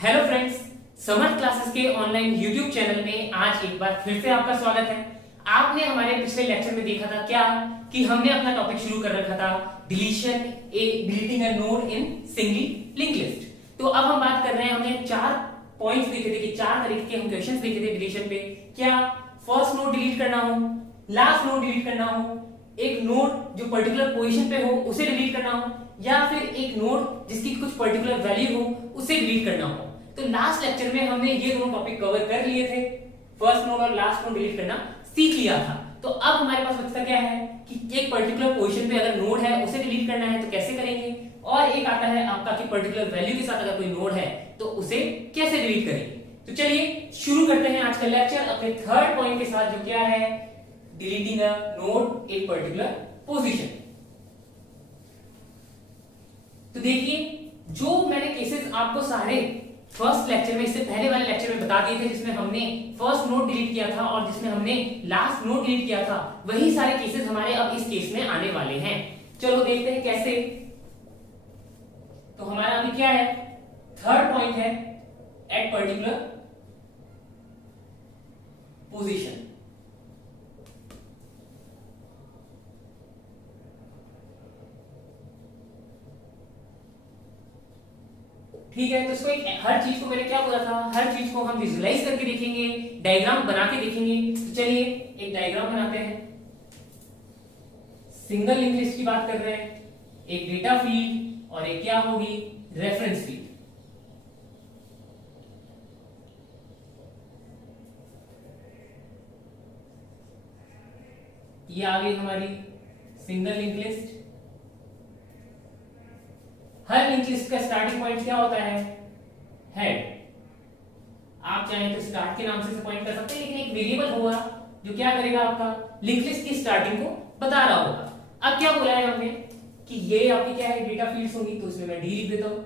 Hello friends, summer classes के online YouTube channel में आज एक बार फिर से आपका स्वागत है। आपने हमारे पिछले लेक्चर में देखा था क्या कि हमने अपना टॉपिक शुरू कर रखा था deleting a node in single link list. तो अब हम बात कर रहे हैं, हमने 4 पॉइंट्स देखे थे कि 4 तरीके के हम क्वेश्चंस देखे थे डिलीशन पे। क्या फर्स्ट नोड डिलीट करना हो, लास्ट नोड डिलीट करना हो, एक नोड जो पर्टिकुलर पोजीशन पे हो उसे डिलीट करना हो, या फिर एक नोड जिसकी कुछ पर्टिकुलर वैल्यू हो उसे डिलीट करना हो। तो लास्ट लेक्चर में हमने ये दोनों टॉपिक कवर कर लिए थे, फर्स्ट नोड और लास्ट नोड डिलीट करना सीख लिया था। तो अब हमारे पास बचता क्या है कि एक पर्टिकुलर पोजीशन पे अगर नोड है उसे डिलीट करना है तो कैसे करेंगे, और एक आता है आपका कि पर्टिकुलर वैल्यू के साथ अगर कोई नोड है तो उसे कैसे डिलीट करेंगे। तो चलिए शुरू करते हैं आज का लेक्चर अपने थर्ड पॉइंट के साथ, जो क्या है deleting a node in particular position. तो देखिए, जो मैंने केसेस आपको सारे फर्स्ट लेक्चर में, इससे पहले वाले लेक्चर में बता दिए थे, जिसमें हमने फर्स्ट नोड डिलीट किया था और जिसमें हमने लास्ट नोड डिलीट किया था, वही सारे केसेस हमारे अब इस केस में आने वाले हैं। चलो देखते हैं कैसे। तो हमारा अभी क्या है, थर्ड पॉइंट है एट पर्टिकुलर पोजीशन। ठीक है, तो इसको हर चीज को मैंने क्या बोला था, हर चीज को हम विजुलाइज करके देखेंगे, डायग्राम बना के देखेंगे। तो चलिए एक डायग्राम बनाते हैं। सिंगल लिंक लिस्ट की बात कर रहे हैं, एक डेटा फील्ड और एक क्या होगी रेफरेंस फील्ड। ये आ गई हमारी सिंगल लिंक लिस्ट। हर लिंक लिस्ट का स्टार्टिंग पॉइंट क्या होता है, हेड। आप चाहें तो स्टार्ट के नाम से पॉइंट कर सकते हैं, लेकिन एक वेरिएबल होगा जो क्या करेगा, आपका लिंक लिस्ट की स्टार्टिंग को बता रहा होगा। अब क्या बोला है हमने कि ये आपकी क्या है डेटा फील्ड्स होंगी, तो इसमें मैं डी लिख देता हूं।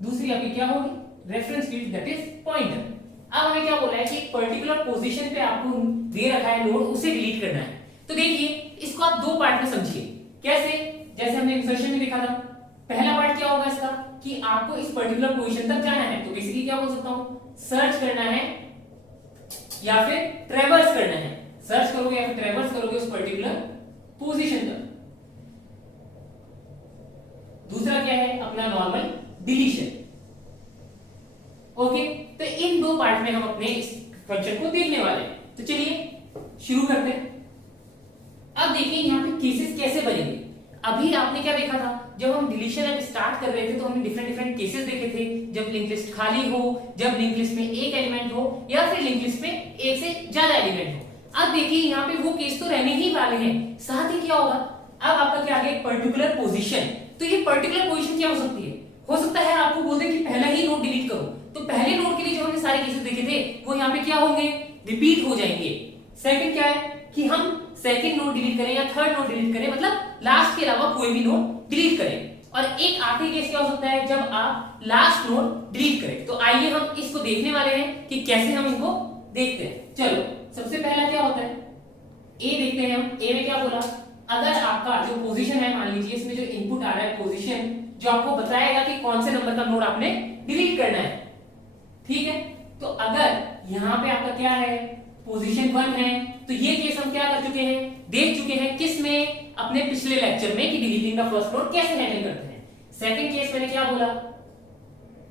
दूसरी आपकी क्या होगी reference field, that is pointer. अब हमें क्या बोला है कि एक पर्टिकुलर पोजीशन पे आपको दे रखा है नोड, उसे डिलीट करना है। तो देखिए, इसको आप दो पार्ट में समझिए। कैसे, जैसे हमने इंसर्शन में देखा था, पहला पार्ट क्या होगा इसका कि आपको इस पर्टिकुलर पोजीशन तक जाना है। तो बेसिकली क्या बोल सकता हूं, सर्च करना है या फिर ट्रैवर्स करना है। सर्च करोगे या फिर ट्रैवर्स करोगे उस पर्टिकुलर पोजीशन तक। दूसरा क्या है, अपना नॉर्मल डिलीशन। ओके, तो इन दो पार्ट में हम अपने इस फंक्शन को देखने वाले हैं। तो चलिए शुरू करते हैं। अब देखिए यहाँ पे केसेस कैसे बनेंगे। अभी आपने क्या देखा था, जब हम डिलीशन स्टार्ट कर रहे थे तो हमने डिफरेंट केसेस देखे थे, जब लिंक लिस्ट खाली हो, जब लिंक लिस्ट में एक एलिमेंट हो, या फिर लिंक लिस्ट में एक से ज्यादा एलिमेंट हो। अब देखिए यहाँ पे वो केस तो रहने ही वाले हैं, साथ ही क्या होगा, अब आपका क्या आ गया पर्टिकुलर पोजीशन। तो ये पर्टिकुलर पोजीशन क्या हो सकती है, हो सकता है आपको बोल दे कि पहला ही नोड डिलीट करो, तो पहले नोड के लिए जो हमने सारे केसेस देखे थे वो यहाँ पे क्या होंगे, रिपीट हो जाएंगे। सेकंड क्या है कि हम सेकंड नोड डिलीट करें या थर्ड नोड डिलीट करें, मतलब लास्ट के अलावा कोई भी नोड डिलीट करें। और एक आखिरी केस क्या हो सकता है, जब आप लास्ट नोड डिलीट करें। तो आइए हम इसको देखने वाले हैं कि कैसे हम इनको देखते हैं। चलो सबसे पहला क्या होता है, ए देखते हैं हम। ए में क्या बोला, अगर आपका जो पोजीशन है, मान लीजिए इसमें जो इनपुट आ रहा है पोजीशन, जो आपको बताएगा कि कौन से नंबर का नोड आपने डिलीट करना है। ठीक है, तो अगर यहाँ पे आपका क्या है पोजीशन 1 है, तो ये केस हम क्या कर चुके हैं, देख चुके हैं किस में, अपने पिछले लेक्चर में कि डिलीटिंग द फर्स्ट नोड कैसे हैंडल करते हैं। सेकंड केस मैंने क्या बोला,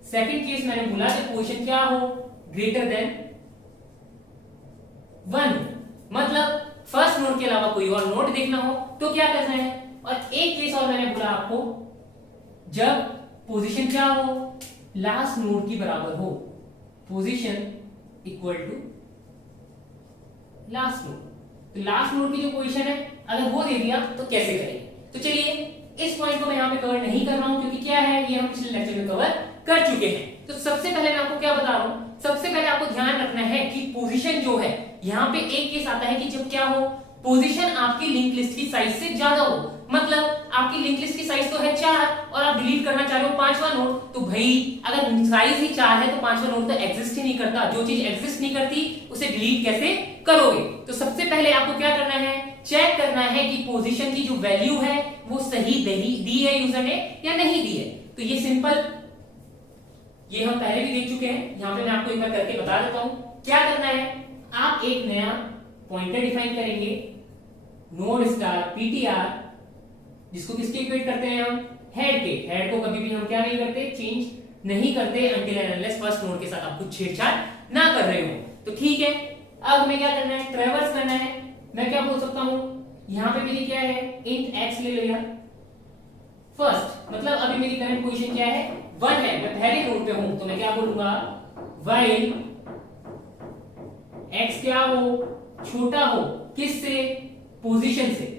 सेकंड केस मैंने बोला कि पोजीशन क्या हो ग्रेटर देन 1, मतलब फर्स्ट नोड के अलावा कोई और नोड देखना हो तो क्या करना है। और एक केस और मैंने बोला आपको, जब पोजीशन क्या हो लास्ट नोड की बराबर हो, position equal to last node. तो लास्ट नोड की जो पोजीशन है अगर वो दे दिया तो कैसे करेंगे। तो चलिए इस पॉइंट को मैं यहाँ पे कवर नहीं कर रहा हूं, क्योंकि क्या है ये हम पिछले लेक्चर में कवर कर चुके हैं। तो सबसे पहले मैं आपको क्या बता रहा हूं, सबसे पहले आपको ध्यान रखना है कि पोजीशन जो है, यहाँ पे एक केस आता है कि जब क्या हो, पोजीशन आपकी लिंक लिस्ट की साइज से ज्यादा हो, मतलब आपकी लिंक लिस्ट की साइज तो है 4 और आप डिलीट करना चाह रहे हो 5वां नोड। तो भाई अगर साइज ही 4 है तो 5वां नोड तो एग्जिस्ट ही नहीं करता। जो चीज एग्जिस्ट नहीं करती उसे डिलीट कैसे करोगे। तो सबसे पहले आपको क्या करना है, चेक करना है कि पोजीशन की जो वैल्यू है वो सही दी है यूजर ने या नहीं दी है। तो ये सिंपल ये हम पहले भी देख चुके हैं, यहाँ पे मैं आपको एक बार करके बता देता हूँ। क्या करना है, आप एक नया पॉइंटर डिफाइन करेंगे, नोड स्टार पीटीआर, जिसको किसके इक्वेट करते हैं हम, हेड के। हेड को कभी भी हम क्या नहीं करते, चेंज नहीं करते until and unless first node के साथ आप कुछ छेड़छाड़ ना कर रहे हो। तो ठीक है, अब हमें क्या करना है, ट्रेवर्स करना है। मैं क्या बोल सकता हूं, यहां पे मेरी क्या है, इंट x ले लिया फर्स्ट, मतलब अभी मेरी करंट पोजीशन क्या है, 1 है, मैं पहले नोड पे हूं, तो मैं क्या बोलूंगा, while x क्या हो, छोटा हो, किससे, पोजीशन से।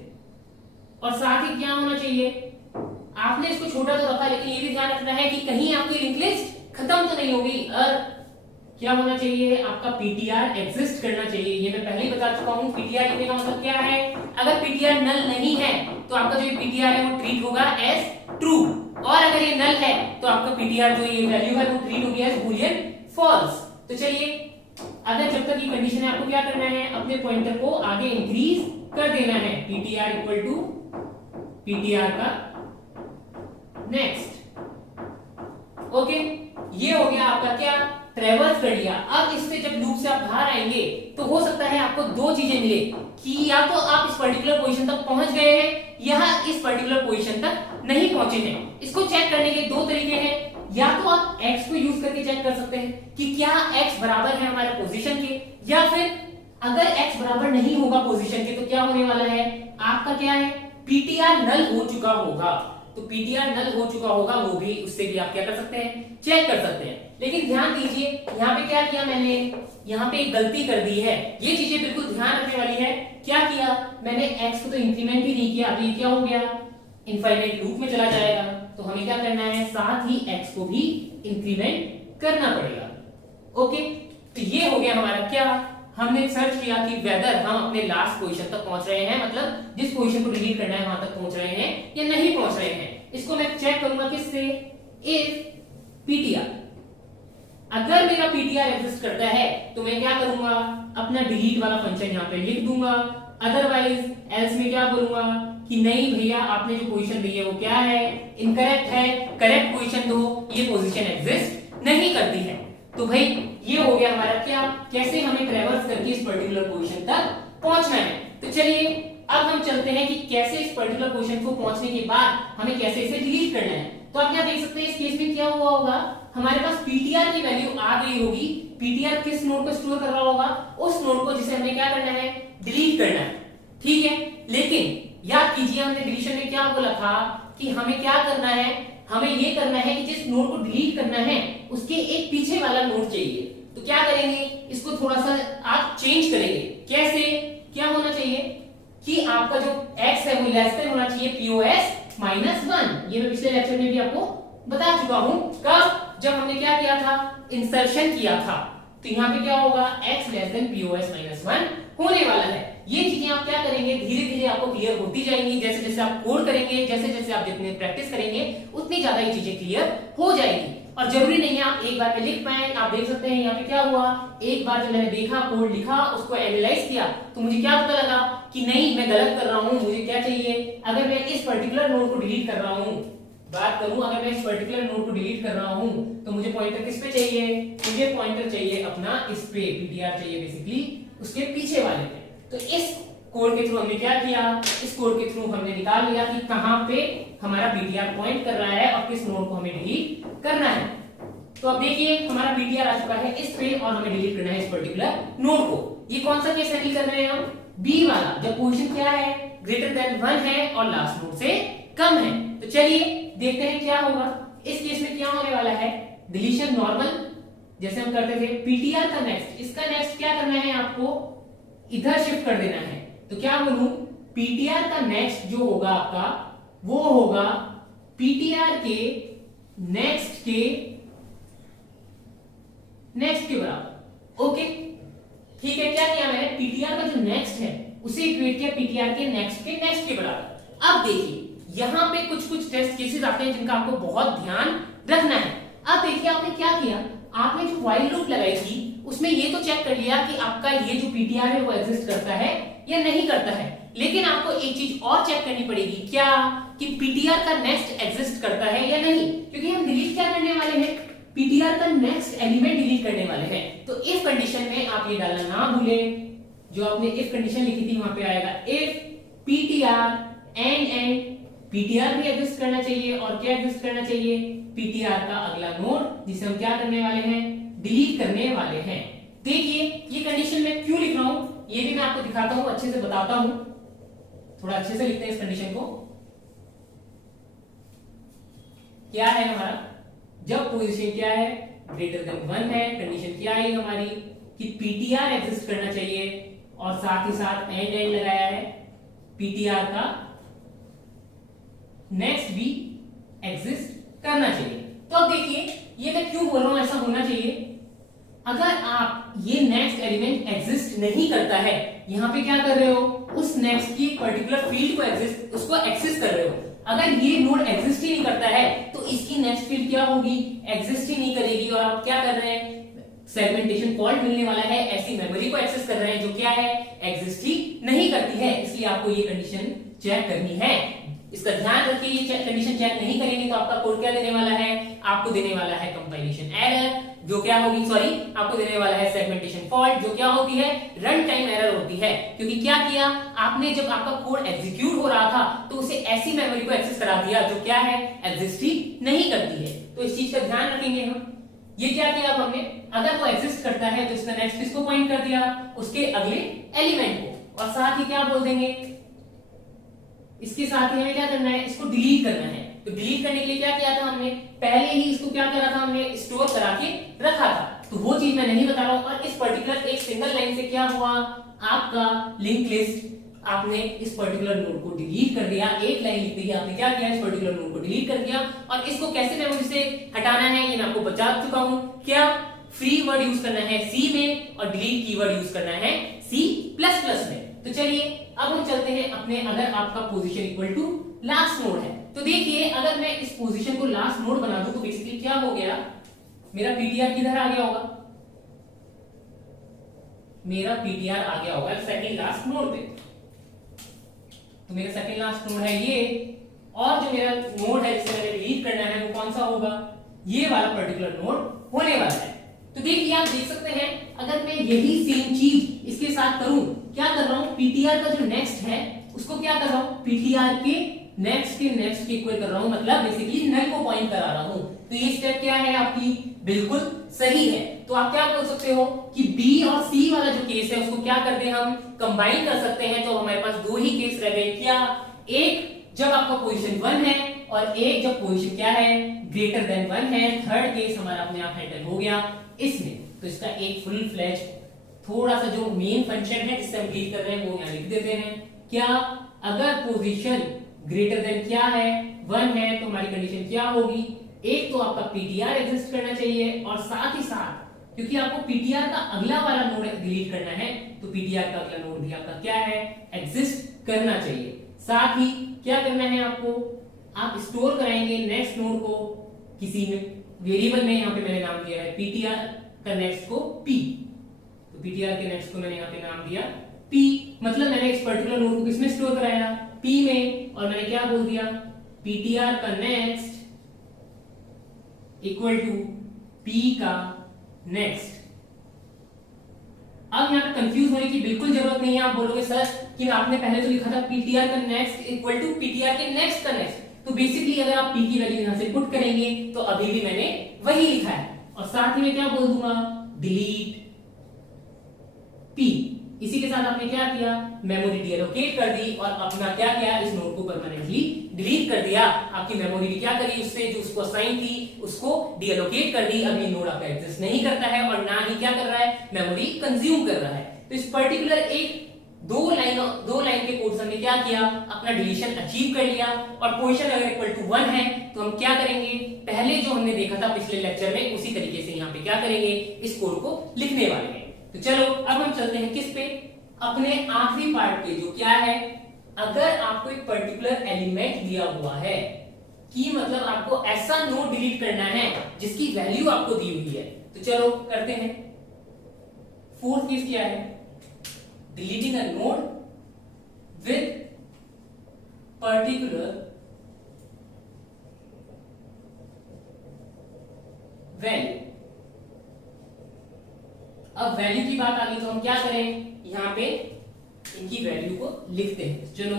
और साथ ही क्या होना चाहिए, आपने इसको छोटा तो रखा, लेकिन ये भी ध्यान रखना है कि कहीं आपकी लिंक लिस्ट खत्म तो नहीं होगी। और क्या होना चाहिए, आपका पीटीआर एग्जिस्ट करना चाहिए। ये मैं पहले ही बता चुका हूं, पीटीआर लिखने का मतलब क्या है, अगर पीटीआर नल नहीं है तो आपका जो पीटीआर है वो ट्रीट होगा एज ट्रू, और अगर ये नल है तो आपका पीटीआर जो ये वैल्यू है वो ट्रीट होगी एज बूलियन फॉल्स। तो चलिए, अगर जब तक ये कंडीशन है, आपको क्या करना है, अपने पॉइंटर को आगे इंक्रीज कर देना है, पीटीआर इक्वल टू पीटीआर का नेक्स्ट। ओके, ये हो गया आपका क्या, ट्रेवर्स कर लिया। अब इससे जब लूप से आप बाहर आएंगे तो हो सकता है आपको दो चीजें मिले, कि या तो आप इस पर्टिकुलर पोजीशन तक पहुंच गए हैं या इस पर्टिकुलर पोजीशन तक नहीं पहुंचे हैं। इसको चेक करने के दो तरीके हैं, या तो आप x को यूज करके चेक कर सकते हैं कि क्या x बराबर है हमारे पोजीशन के, या फिर अगर x बराबर नहीं होगा पोजीशन के तो क्या होने वाला है, आपका क्या है, पीटीआर नल हो चुका होगा। तो पीटीआर नल हो चुका होगा, वो भी, उससे भी आप क्या कर सकते हैं, चेक कर सकते हैं। लेकिन ध्यान दीजिए, यहाँ पे क्या किया मैंने, यहाँ पे एक गलती कर दी है, ये चीजें बिल्कुल ध्यान रखने वाली है। क्या किया मैंने, x को तो इंक्रीमेंट ही नहीं किया, अभी क्या हो गया, इनफाइनाइट लूप में चला जाएगा। तो हमें क्या करना है, साथ ही x को भी इंक्रीमेंट करना पड़ेगा। ओके, तो ये हो गया हमारा क्या, हमने सर्च किया कि वेदर हम अपने लास्ट पोजीशन तक पहुंच रहे हैं, मतलब जिस पोजीशन को डिलीट करना है वहां तक पहुंच रहे हैं या नहीं पहुंच रहे हैं। इसको मैं चेक करूंगा किससे, इफ पीटीआर, अगर मेरा पीटीआर एग्जिस्ट करता है तो मैं क्या करूंगा, अपना डिलीट वाला फंक्शन यहां पे लिख दूंगा। अदरवाइज एल्स में क्या बोलूंगा कि नहीं भैया, आपने जो पोजीशन दी है वो क्या है, इनकरेक्ट है, करेक्ट पोजीशन दो, ये पोजीशन एग्जिस्ट नहीं करती है। तो भाई ये हो गया हमारा क्या, कैसे हमें ट्रेवर्स करके इस पर्टिकुलर पोजीशन तक पहुंचना है। तो चलिए अब हम चलते हैं कि कैसे इस पर्टिकुलर पोजीशन को पहुंचने के बाद हमें कैसे इसे डिलीट करना है। तो आप क्या देख सकते हैं, इस केस में क्या हुआ होगा, हमारे पास पीटीआर की वैल्यू आ गई होगी। पीटीआर किस नोड को स्टोर कर रहा होगा, उस नोड को जिसे हमें क्या करना है, डिलीट करना है। ठीक है, लेकिन याद कीजिए हमने डिलीशन में क्या बोला था कि हमें क्या करना है, हमें ये करना है कि जिस नोड को डिलीट करना है उसके एक पीछे वाला नोड चाहिए। तो क्या करेंगे, इसको थोड़ा सा आप चेंज करेंगे। कैसे, क्या होना चाहिए कि आपका जो x है वो लेस देन होना चाहिए POS -1। ये मैं पिछले लेक्चर में भी आपको बता चुका हूं, कब, जब हमने क्या किया था, इंसर्शन किया था। तो यहाँ पे क्या होगा, x लेस देन POS -1 होने वाला है। ये चीजें आप क्या करेंगे, धीरे धीरे आपको क्लियर होती जाएंगी। जैसे जैसे आप कोड करेंगे, जैसे जैसे आप जितनी प्रैक्टिस करेंगे उतनी ज्यादा ये चीजें क्लियर हो जाएंगी। और जरूरी नहीं है आप एक बार में लिख पाए। आप देख सकते हैं यहाँ पे क्या हुआ, एक बार जब मैंने देखा, कोड लिखा, उसको एनालाइज किया, तो मुझे क्या पता लगा कि नहीं मैं गलत कर रहा हूँ, मुझे क्या चाहिए, अगर मैं इस पर्टिकुलर नोड को डिलीट कर रहा हूँ, बात करूं अगर मैं इस पर्टिकुलर नोड को डिलीट कर रहा हूं तो मुझे पॉइंटर किस पे चाहिए, मुझे पॉइंटर चाहिए अपना इस पे, पीटीआर चाहिए बेसिकली उसके पीछे वाले पे। तो इस कोड के थ्रू हमने क्या किया, इस कोड के थ्रू हमने निकाल लिया कि कहां पे हमारा पीटीआर पॉइंट कर रहा है और किस नोड को हमें डिलीट करना है। तो अब देखिए हमारा पीटीआर आ चुका है इस पे और हमें डिलीट करना है इस पर्टिकुलर नोड को। ये कौन सा केस हैंडल कर रहे हैं हम, बी वाला, जब पोजीशन क्या है, ग्रेटर देन 1 है और लास्ट नोड से कम है। तो चलिए देखते हैं क्या होगा। इस केस में क्या होने वाला है, डिलीशन नॉर्मल जैसे हम करते थे, पीटीआर का नेक्स्ट, इसका नेक्स्ट क्या करना है, आपको इधर शिफ्ट कर देना है। तो क्या बोलूं, पीटीआर का नेक्स्ट जो होगा आपका वो होगा पीटीआर के नेक्स्ट के बराबर। ओके ठीक है, क्या किया मैंने, पीटीआर का जो नेक्स्ट है उसे इक्वेट किया पीटीआर के नेक्स्ट के बराबर। अब देखिए यहां पे कुछ टेस्ट केसेस आते हैं जिनका आपको बहुत ध्यान रखना है। अब देखिए आपने क्या किया, आपने जो व्हाइल लूप लगाई थी उसमें ये तो चेक कर लिया कि आपका ये जो पीटीआर है वो एग्जिस्ट करता है या नहीं करता है, लेकिन आपको एक चीज और चेक करनी पड़ेगी, क्या, कि पीटीआर का नेक्स्ट एग्जिस्ट करता है या नहीं, क्योंकि हम डिलीट क्या करने वाले हैं, पीटीआर का नेक्स्ट एलिमेंट डिलीट करने वाले हैं। तो इफ कंडीशन में आप ये डालना ना भूलें, जो आपने इफ कंडीशन लिखी थी वहां पे आएगा इफ पीटीआर एंड पीटीआर भी एग्जिस्ट करना चाहिए और क्या एग्जिस्ट करना चाहिए, पीटीआर का अगला नोड जिसे हम क्या करने वाले हैं, डिलीट करने वाले हैं। देखिए ये कंडीशन मैं क्यों लिख रहा हूं ये भी मैं आपको दिखाता हूं, अच्छे से बताता हूं, थोड़ा अच्छे से लिखते हैं इस कंडीशन को। क्या है हमारा, जब पोजीशन क्या है ग्रेटर देन 1 है, कंडीशन क्या है हमारी कि पीटीआर एग्जिस्ट करना चाहिए और साथ ही साथ एंड लगाया है, पीटीआर का नेक्स्ट भी एग्जिस्ट करना चाहिए। तो अब देखिए ये मैं क्यों बोल रहा हूं ऐसा होना चाहिए, अगर आप ये नेक्स्ट एलिमेंट एग्जिस्ट नहीं करता है, यहां पे क्या कर रहे हो, उस नेक्स्ट की पर्टिकुलर फील्ड को एग्जिस्ट उसको एक्सेस कर रहे हो, अगर ये नोड एग्जिस्ट ही नहीं करता है तो इसकी नेक्स्ट फील्ड क्या होगी, एग्जिस्ट ही नहीं करेगी, और आप क्या कर रहे हैं, सेगमेंटेशन फॉल्ट मिलने वाला है, ऐसी मेमोरी को एक्सेस कर रहे हैं जो क्या है, एग्जिस्ट ही नहीं करती है। इसलिए आपको ये कंडीशन चेक करनी है, इसका ध्यान रखिए, ये कंडीशन चेक नहीं करेंगे तो आपका कोड क्या देने वाला है, आपको देने वाला है कंपाइलेशन एरर, जो क्या होगी, सॉरी आपको देने वाला है सेगमेंटेशन फॉल्ट, जो क्या होती है, रन टाइम एरर होती है। क्योंकि क्या किया आपने, जब आपका कोड एग्जीक्यूट हो रहा था तो उसे ऐसी मेमोरी को एक्सेस करा दिया जो क्या है, एग्जिस्ट ही नहीं करती है। तो इस चीज का ध्यान रखेंगे हम। ये क्या किया अब हमने, अगर वो एग्जिस्ट करता है तो इसका नेक्स्ट किसको पॉइंट कर दिया, उसके अगले एलिमेंट को, और साथ ही क्या बोल देंगे, इसके साथ ही हमें क्या करना है, इसको डिलीट करना है। तो डिलीट करने के लिए क्या किया था हमने, पहले ही इसको क्या करा था, हमने स्टोर करा के रखा था, तो वो चीज मैं नहीं बता रहा हूं। और इस पर्टिकुलर एक सिंगल लाइन से क्या हुआ, आपका लिंक लिस्ट, आपने इस पर्टिकुलर नोड को डिलीट कर दिया, एक लाइन लिखते ही आपने क्या किया, इस पर्टिकुलर नोड को डिलीट कर दिया। और इसको कैसे मेमोरी से हटाना है ये मैं आपको बता चुका हूं, क्या फ्री वर्ड यूज करना है सी में और डिलीट कीवर्ड यूज करना है C++ में। तो चलिए अब हम चलते हैं अपने, अगर आपका position equal to last node है तो देखिए अगर मैं इस पोजीशन को लास्ट नोड बना दूं तो बेसिकली क्या हो गया, मेरा पीटीआर किधर आ गया होगा, मेरा पीटीआर आ गया होगा सेकंड लास्ट नोड पे। तो मेरा सेकंड लास्ट नोड है ये, और जो मेरा नोड है जिसे मैंने डिलीट करना है वो कौन सा होगा, ये वाला पर्टिकुलर नोड होने वाला है। तो देखिए आप देख सकते हैं अगर मैं यही सेम चीज इसके साथ करूं, क्या कर रहा हूं, पीटीआर का जो नेक्स्ट है उसको क्या कर रहा हूं, पीटीआर के नेक्स्ट के इक्वल कर रहा हूं, मतलब बेसिकली नल को पॉइंट करा रहा हूं। तो ये स्टेप क्या है आपकी, बिल्कुल सही है। तो आप क्या बोल सकते हो कि बी और सी वाला जो केस है उसको क्या कर दे, हम कंबाइन कर सकते हैं। तो हमारे पास दो ही केस रह गए, क्या, एक जब आपका पोजीशन 1 है और एक जब पोजीशन क्या है, ग्रेटर देन 1 है। थर्ड केस हमारा अपने आप हैंडल हो गया इसमें। तो इसका एक फुल फ्लैश थोड़ा सा जो मेन फंक्शन है जिससे हम डील कर रहे हैं वो यहां लिख देते हैं। क्या, अगर पोजीशन ग्रेटर देन क्या है, 1 है, तो हमारी कंडीशन क्या होगी, एक तो आपका पीटीआर एग्जिस्ट करना चाहिए और साथ ही साथ क्योंकि आपको पीटीआर का अगला वाला नोड डिलीट करना है तो पीटीआर का अगला नोड भी आपका क्या है, एग्जिस्ट करना चाहिए। साथ ही क्या करना है आपको, आप स्टोर कराएंगे नेक्स्ट नोड को किसी में वेरिएबल में, यहां पे मैंने नाम दिया है पीटीआर का नेक्स्ट को p, तो पीटीआर के नेक्स्ट को मैंने यहां पे नाम दिया p, मतलब मैंने इस पर्टिकुलर नोड को किसमें स्टोर कराया, p में, और मैंने क्या बोल दिया, ptr का नेक्स्ट इक्वल टू p का नेक्स्ट। अब यहां पे कंफ्यूज होने की बिल्कुल जरूरत नहीं है। आप बोलोगे सर कि आपने पहले तो लिखा था ptr का नेक्स्ट इक्वल टू ptr के नेक्स्ट का नेक्स्ट, तो बेसिकली अगर आप p की वैल्यू यहां से पुट करेंगे तो अभी भी मैंने वही लिखा है, और साथ ही मैं क्या बोल दूंगा, डिलीट p। इसी के साथ आपने क्या किया, मेमोरी डीएलोकेट कर दी और अपना क्या किया, इस नोड को परमानेंटली डिलीट कर दिया। आपकी मेमोरी भी क्या करी, उससे जो उसको असाइन थी उसको डीएलोकेट कर दी। अब ये नोड आपका एग्जिस्ट नहीं करता है और ना ही क्या कर रहा है, मेमोरी कंज्यूम कर रहा है। तो इस पर्टिकुलर एक दो लाइन के कोड से हमने क्या किया, अपना डिलीशन अचीव कर लिया। और पोजीशन अगर इक्वल टू 1 है तो हम क्या करेंगे, पहले जो हमने देखा था पिछले लेक्चर में उसी तरीके से यहाँ पे क्या करेंगे, इस कोड को लिखने वाले हैं। तो चलो अब हम चलते हैं किस पे, अपने आखिरी पार्ट पे, जो क्या है, अगर आपको एक पर्टिकुलर एलिमेंट दिया हुआ है कि मतलब आपको ऐसा नोड डिलीट करना है जिसकी वैल्यू आपको दी हुई है, तो चलो करते हैं। फोर्थ केस क्या है, deleting a node with particular value. अब वैल्यू की बात आ गई तो हम क्या करें, यहां पे इनकी वैल्यू को लिखते हैं। चलो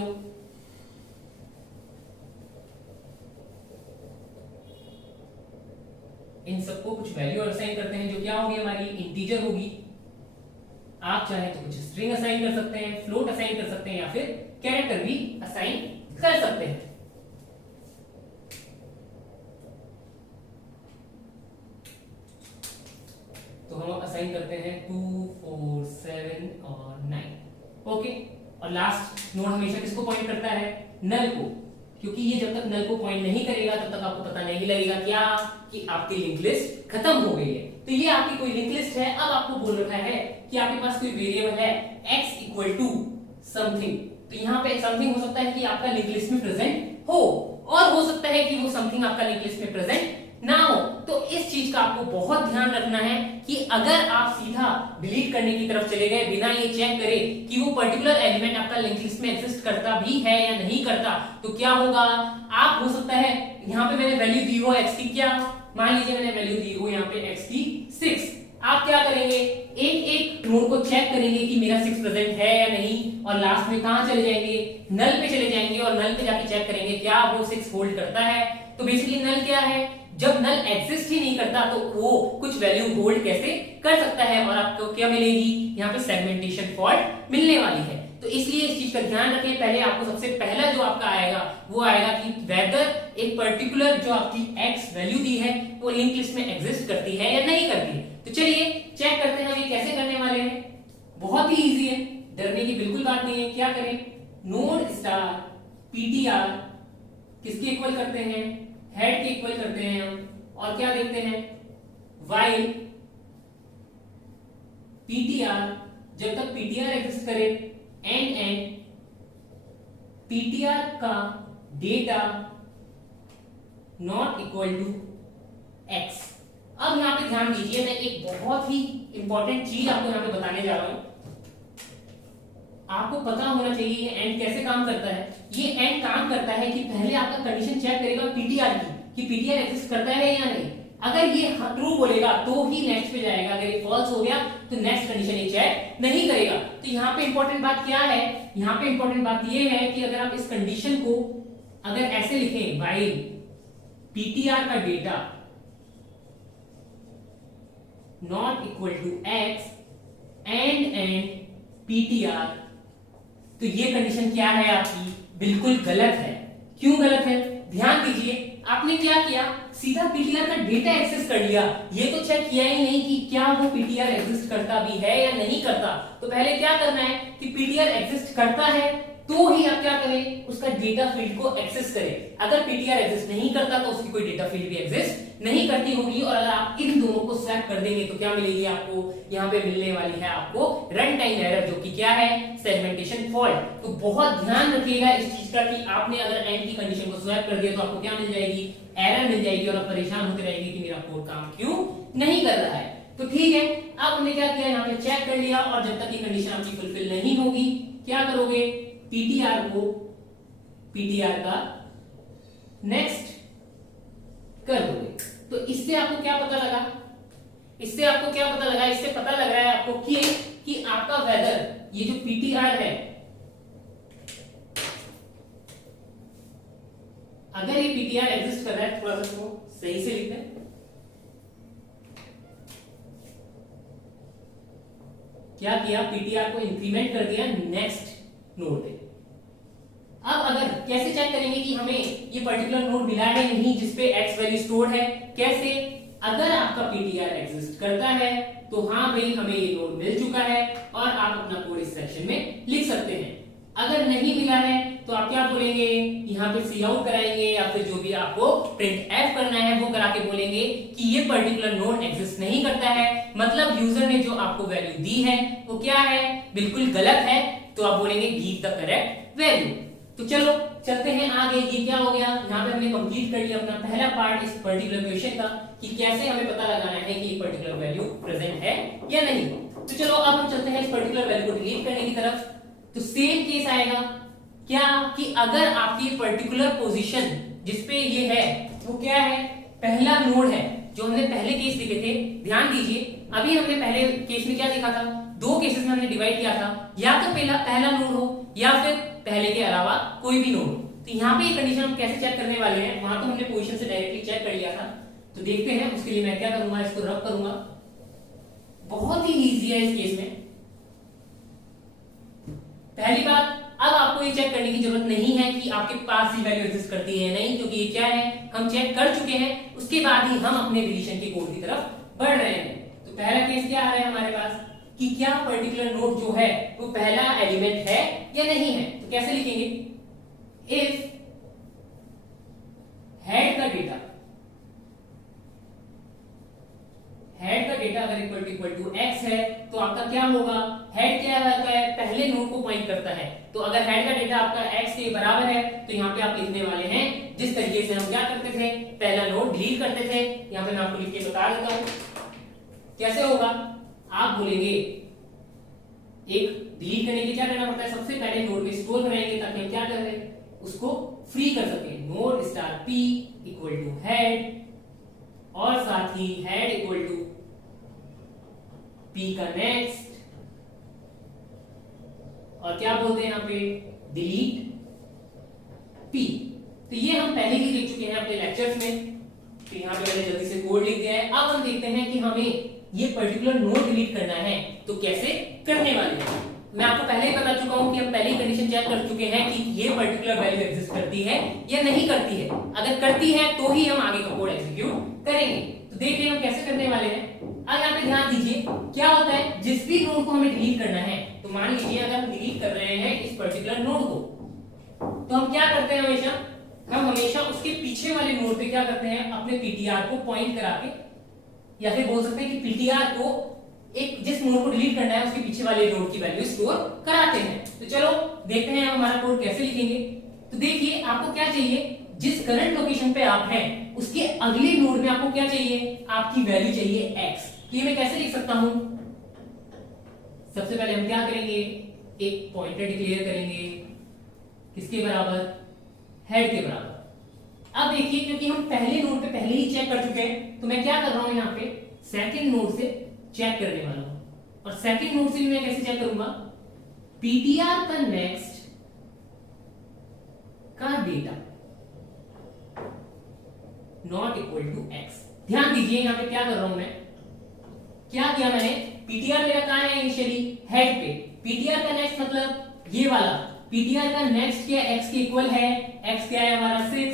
इन सबको कुछ वैल्यू असाइन करते हैं, जो क्या होगी हमारी इंटीजर होगी। आप चाहे तो कुछ स्ट्रिंग असाइन कर सकते हैं, फ्लोट असाइन कर सकते हैं, या फिर कैरेक्टर भी असाइन कर सकते हैं। तो हम असाइन करते हैं 2 4 7 और 9। ओके, और लास्ट नोड हमेशा किसको पॉइंट करता है, नल को, क्योंकि ये जब तक नल को पॉइंट नहीं करेगा तब तक आपको पता नहीं लगेगा क्या कि आपकी लिंक लिस्ट खत्म हो गई है। तो ये आपकी कोई लिंक लिस्ट है। अब आपको बोल रखा है कि आपके पास कोई वेरिएबल है x इक्वल टू समथिंग, तो यहाँ पे समथिंग हो सकता है कि आपका लिंक लिस्ट में प्रेजेंट हो, और हो सकता है कि वो समथिंग आपका लिंक लिस्ट में प्रेजेंट ना हो। तो इस चीज का आपको बहुत ध्यान रखना है कि अगर आप सीधा डिलीट करने की तरफ चले गए बिना ये चेक करे कि वो पर्टिकुलर एलिमेंट आपका लिंक लिस्ट में एग्जिस्ट करता भी है या नहीं करता, तो क्या होगा, आप हो सकता है यहाँ पे मैंने वैल्यू दी हो x की, क्या मान लीजिए मैंने वैल्यू दी हो यहाँ पे x की 6, आप क्या करेंगे, एक एक नोड को चेक करेंगे कि मेरा 6 प्रेजेंट है या नहीं, और लास्ट में कहां चले जाएंगे, नल पे चले जाएंगे, और नल पे जाके चेक करेंगे क्या वो 6 होल्ड करता है। तो बेसिकली नल क्या है, जब नल एग्जिस्ट ही नहीं करता तो वो कुछ वैल्यू होल्ड कैसे कर सकता है, और आपको क्या मिलेगी, यहाँ पे सेगमेंटेशन फॉल्ट मिलने वाली है। तो इसलिए इस चीज का ध्यान रखें। पहले आपको सबसे पहला जो आपका आएगा वो आएगा कि वेदर एक पर्टिकुलर जो आपकी x वैल्यू दी है वो लिंक लिस्ट में एग्जिस्ट करती है या नहीं करती है। तो चलिए चेक करते हैं हम ये कैसे करने वाले हैं। बहुत ही इजी है, डरने की बिल्कुल बात नहीं है। क्या करें, नोड स्टार ptr किसके इक्वल करते हैं, हेड के इक्वल करते हैं हम, और क्या देखते हैं, while ptr जब तक ptr एग्जिस्ट करे एंड ptr का data not equal to x। अब यहां पे ध्यान दीजिए, मैं एक बहुत ही इंपॉर्टेंट चीज आपको यहां पे बताने जा रहा हूं। आपको पता होना चाहिए ये एंड कैसे काम करता है। ये एंड काम करता है कि पहले आपका कंडीशन चेक करेगा ptr की कि ptr एग्जिस्ट करता है या नहीं। अगर ये ट्रू बोलेगा तो ही नेक्स्ट पे जाएगा, अगर ये फॉल्स हो गया तो नेक्स्ट कंडीशन ये चेक नहीं करेगा। तो यहाँ पे इंपॉर्टेंट बात क्या है, यहाँ पे इंपॉर्टेंट बात ये है कि अगर आप इस कंडीशन को अगर ऐसे लिखें, while ptr का data not equal to x and ptr, तो ये कंडीशन क्या है आपकी, बिल्कुल गलत है। क्यों गलत है, ध्यान दीजिए। आपने क्या किया, सीधा ptr का डेटा एक्सेस कर लिया, ये तो चेक किया ही नहीं कि क्या वो ptr एग्जिस्ट करता भी है या नहीं करता। तो पहले क्या करना है कि ptr एग्जिस्ट करता है तो ही आप क्या करें, उसका डेटा फील्ड को एक्सेस करें। अगर ptr एग्जिस्ट नहीं करता तो उसकी कोई डेटा फील्ड भी एग्जिस्ट नहीं करती होगी। और अगर आप इन दोनों को स्वैप कर देंगे तो क्या मिलेगी आपको, यहाँ पे मिलने वाली है आपको रन टाइम एरर, जो कि क्या है, सेगमेंटेशन फॉल्ट। तो बहुत ध्यान रखिएगा इस चीज का कि आपने अगर एंड की कंडीशन को स्वैप कर दिया तो आपको क्या मिल जाएगी, एरर मिल जाएगी, और आप परेशान होते रहेंगे कि मेरा कोड काम क्यों नहीं कर रहा है। तो ठीक है, अब हमने क्या किया, यहाँ पे चेक कर लिया, और जब तक ये कंडीशन आपकी फुलफिल नहीं होगी क्या करोगे, ptr को ptr का नेक्स्ट कर दोगे। तो इससे आपको क्या पता लगा, इससे आपको क्या पता लगा, इससे पता लग रहा है आपको कि आपका वेदर ये जो ptr है, अगर ये ptr एग्जिस्ट कर रहा है, थोड़ा सा इसको सही से लिखते हैं, क्या किया, ptr को इंक्रीमेंट कर दिया नेक्स्ट नोड पे। अब अगर कैसे चेक करेंगे कि हमें ये पर्टिकुलर नोड मिला है नहीं जिसपे x वैल्यू स्टोर्ड है, कैसे, अगर आपका ptr एग्जिस्ट करता है तो हाँ भाई हमें ये नोड मिल चुका है और आप अपना कोड इस सेक्शन में लिख सकते हैं। अगर नहीं मिला है तो आप क्या बोलेंगे, यहाँ पे सी आउट कराएंगे या फिर जो भी आपको प्रिंट एफ करना है वो करा के बोलेंगे कि ये पर्टिकुलर नोड एग्जिस्ट नहीं करता है, मतलब यूजर ने जो आपको वैल्यू दी है वो क्या है, बिल्कुल गलत है। तो आप बोलेंगे गिव द करेक्ट वैल्यू। तो चलो चलते हैं आगे। ये क्या हो गया, यहाँ पे हमने कंप्लीट कर लिया अपना पहला पार्ट इस पर्टिकुलर क्वेश्चन का कि कैसे हमें पता लगाना है कि ये पर्टिकुलर वैल्यू प्रेजेंट है या नहीं। तो चलो अब हम चलते हैं इस पर्टिकुलर वैल्यू को डिलीट करने की तरफ। तो सेम केस आएगा क्या कि अगर आपकी पर्टिकुलर पोजीशन जिसपे ये है वो क्या है, पहला नोड है जो हमने पहले केस लिखे थे, ध्यान दीजिए, अभी हमने पहले केस में क्या देखा था, दो केसेस में हमने डिवाइड किया था, या तो पहला नोड हो या फिर पहले के अलावा कोई भी नोड हो। तो यहाँ पे ये कंडीशन हम कैसे चेक करने वाले हैं, वहां तो हमने पोजीशन से डायरेक्टली चेक कर लिया था, तो देखते हैं। उसके लिए मैं क्या करूंगा, इसको रब करूंगा। बहुत ही इजी है इस केस में। पहली बात, अब आपको ये चेक करने की जरूरत नहीं है कि आपके पास ही वैल्यू एग्जिस्ट करती है, नहीं, क्योंकि ये क्या है, हम चेक कर चुके हैं। उसके बाद ही हम अपने डिलीशन के कोड की तरफ बढ़ रहे हैं। तो पहला केस क्या आ रहा है हमारे पास कि क्या पर्टिकुलर नोड जो है वो पहला एलिमेंट है या नहीं है। तो कैसे लिखेंगे, इफ हेड का डेटा अगर इक्वल टू x है तो आपका क्या होगा, हेड क्या होता है, पहले नोड को पॉइंट करता है। तो अगर हेड का डेटा आपका x के बराबर है तो यहाँ पे आप लिखने वाले हैं जिस तरीके से हम क्या करते थे, पहला नोड डिलीट करते थे। यहाँ पे मैं आपको लिख के बता देता हूं कैसे होगा। आप बोलेंगे एक डिलीट करने के लिए क्या करना पड़ता है, सबसे पहले नोड में स्टोर कराएंगे ताकि हम क्या कर रहे हैं, उसको फ्री कर सके। Node star p equal to head और साथ ही हेड इक्वल टू p का नेक्स्ट, और क्या बोलते हैं यहाँ पे, डिलीट p। तो ये हम पहले ही देख चुके हैं अपने लेक्चर्स में। तो यहाँ पे मैंने जल्दी से कोड लिख दिया है। अब हम देखते हैं कि हमें ये पर्टिकुलर नोड डिलीट करना है तो कैसे करने वाले हैं। मैं आपको पहले ही बता चुका हूं कि हम पहले ही कंडीशन चेक कर चुके हैं कि ये पर्टिकुलर वैल्यू एग्जिस्ट करती है या नहीं करती है। अगर करती है तो ही हम आगे का कोड एग्जीक्यूट करेंगे। तो देखिए हम कैसे करने वाले हैं। अब यहाँ पे ध्यान दीजिए क्या होता है, जिस भी नोड को हमें डिलीट करना है, तो मान लीजिए अगर हम डिलीट कर रहे हैं इस पर्टिकुलर नोड को, तो हम क्या करते हैं, हम हमेशा उसके पीछे वाले नोड पे क्या करते हैं, अपने पीटीआर को पॉइंट करा के, या फिर बोल सकते हैं कि पीटीआर को एक जिस नोड को डिलीट करना है उसके पीछे वाले नोड की वैल्यू स्टोर कराते हैं। तो चलो देखते हैं हम हमारा कोड कैसे लिखेंगे। तो देखिए आपको क्या चाहिए, जिस करंट लोकेशन पे आप हैं उसके अगले नोड में आपको क्या चाहिए, आपकी वैल्यू चाहिए x। तो ये मैं कैसे लिख सकता हूं, सबसे पहले हम क्या करेंगे, एक पॉइंटर डिक्लेयर करेंगे, किसके बराबर, हेड के बराबर। अब देखिए क्योंकि हम पहले नोड पे पहले ही चेक कर चुके हैं, तो मैं क्या कर रहा हूं, यहाँ पे सेकंड नोड से चेक करने वाला हूं। और सेकंड नोड से मैं कैसे चेक करूंगा, पीटीआर का नेक्स्ट का data not equal to x। ध्यान दीजिए यहाँ पे क्या कर रहा हूं मैं, क्या किया मैंने, पीटीआर मेरा कहां है, इनिशियली हेड पे। पीटीआर का नेक्स्ट मतलब ये वाला, पीटीआर का नेक्स्ट क्या x के इक्वल है, x क्या है हमारा 6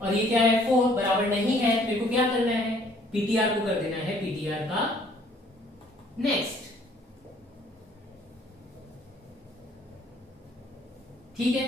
और ये क्या है 4, बराबर नहीं है। मेरे को क्या करना है, पीटीआर को कर देना है पीटीआर का नेक्स्ट। ठीक है,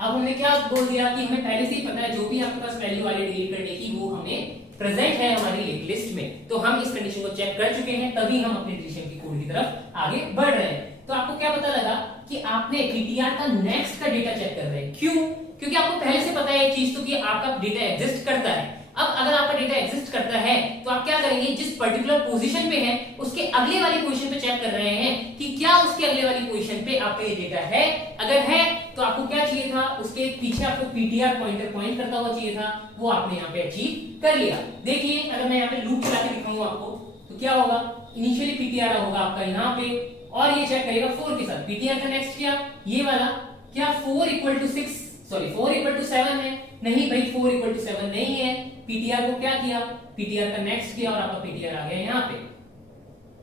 अब हमने क्या बोल दिया कि हमें पहले से ही पता है जो भी आपके पास वैल्यू वाली डिलीट करने की वो हमें प्रेजेंट है हमारी लिस्ट में। तो हम इस कंडीशन को चेक कर चुके हैं, तभी हम अपने डिलीशन की कोड की तरफ आगे बढ़ रहे हैं। तो आपको क्या पता लगा कि आपने पीटीआर का नेक्स्ट का डेटा चेक कर रहे हैं। क्यों, क्योंकि आपको पहले से पता है ये चीज तो कि आपका डेटा एग्जिस्ट करता है। अब अगर आपका डेटा एग्जिस्ट करता है तो आप क्या करेंगे, जिस पर्टिकुलर पोजीशन पे है उसके अगले वाली पोजीशन पे चेक कर रहे हैं कि क्या उसके अगले वाली पोजीशन पे आपका ये डेटा है। अगर है तो आपको क्या चाहिए था, उसके पीछे आपको पीटीआर पॉइंटर पॉइंट करता हुआ चाहिए था, वो आपने यहाँ पे अचीव कर लिया। देखिए अगर मैं यहाँ पे लूप चला के दिखाऊंगा आपको तो क्या होगा, इनिशियली पीटीआर होगा आपका यहाँ पे और ये चेक करेगा 4 के साथ। पीटीआर का नेक्स्ट क्या, ये वाला क्या 4 equal to 6, sorry 4 equal to 7 है, नहीं भाई 4 इक्वल टू 7 नहीं है। पीटीआर को क्या किया, पीटीआर का नेक्स्ट किया और आपका पीटीआर आ गया यहाँ पे।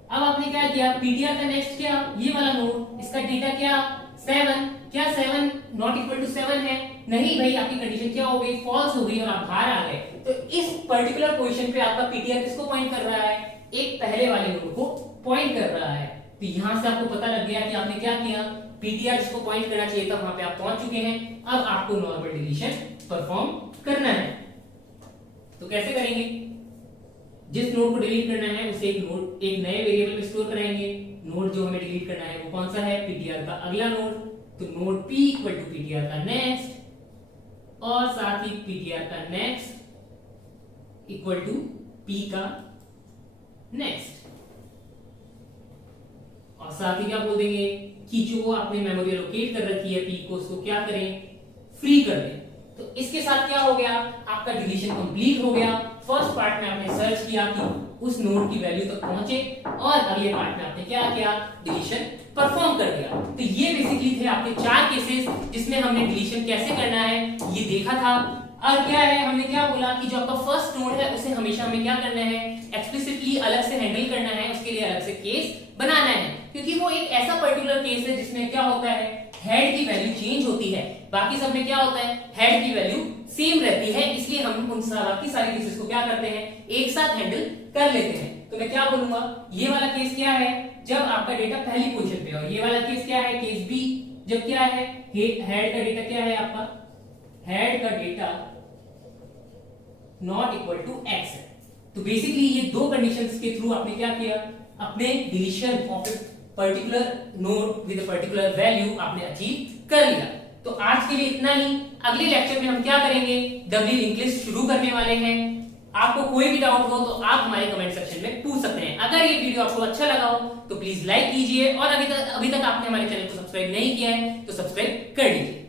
अब आपने क्या किया, पीटीआर का नेक्स्ट किया ये वाला नोड, इसका डेटा क्या 7, क्या 7 नॉट इक्वल टू 7 है, नहीं भाई आपकी कंडीशन क्या हो गई, फॉल्स हो गई और आप बाहर आ गए। तो इस पर्टिकुलर पोजीशन पे आपका पीटीआर किसको पॉइंट कर रहा है, एक पहले वाले नोड को पॉइंट कर रहा है। तो यहां से आपको पता लग गया कि आपने क्या किया, पीटीआर जिसको पॉइंट करना चाहिए था वहां पे आप पहुंच चुके हैं। अब आपको नॉर्मल डिलीशन परफॉर्म करना है। तो कैसे करेंगे, जिस नोड को डिलीट करना है उसे एक नए वेरिएबल में स्टोर कराएंगे। नोड जो हमें डिलीट करना है वो कौन सा है, पीटीआर का अगला नोड। तो node p equal to PTR का नेक्स्ट और साथ ही पीटीआर का नेक्स्ट इक्वल टू p का नेक्स्ट, और साथ ही क्या बोल देंगे कि जो आपने मेमोरी एलोकेट कर रखी है p को, उसको क्या करें, फ्री कर दें। तो इसके साथ क्या हो गया, आपका डिलीशन कंप्लीट हो गया। फर्स्ट पार्ट में आपने सर्च किया कि उस नोड की वैल्यू तक पहुंचे और अगले पार्ट में आपने क्या किया, डिलीशन परफॉर्म कर दिया। तो ये बेसिकली थे आपके 4 केसेस जिसमें हमने डिलीशन कैसे करना है ये देखा था। और क्या है, हमने क्या बोला कि जो आपका फर्स्ट नोड है उसे हमेशा हमें क्या करना है, एक्सप्लिसिटली अलग से हैंडल करना है, उसके लिए अलग से केस बनाना है, क्योंकि वो एक ऐसा पर्टिकुलर केस है जिसमें क्या होता है, हेड की वैल्यू चेंज होती है, बाकी सब में क्या होता है, हेड की वैल्यू सेम रहती है। इसलिए हम उन बाकी सारे केसेस को क्या करते हैं, एक साथ हैंडल कर लेते हैं। तो मैं क्या बोलूंगा, ये वाला केस क्या है, जब आपका डेटा पहली पोजीशन पे हो। ये वाला केस क्या है, केस बी, जब क्या है, हेड का डेटा क्या है आपका, हेड का data not equal to X है। तो बेसिकली ये दो कंडीशंस के थ्रू आपने क्या किया, अपने deletion of a particular node with a particular value आपने अचीव कर लिया। तो आज के लिए इतना ही। अगले लेक्चर में हम क्या करेंगे, डबली लिंक लिस्ट शुरू करने वाले हैं। आपको कोई भी डाउट हो तो आप हमारे कमेंट सेक्शन में पूछ सकते हैं। अगर ये वीडियो आपको अच्छा लगा हो तो प्लीज लाइक कीजिए, और अभी तक आपने हमारे चैनल को सब्सक्राइब नहीं किया है तो सब्सक्राइब कर लीजिए।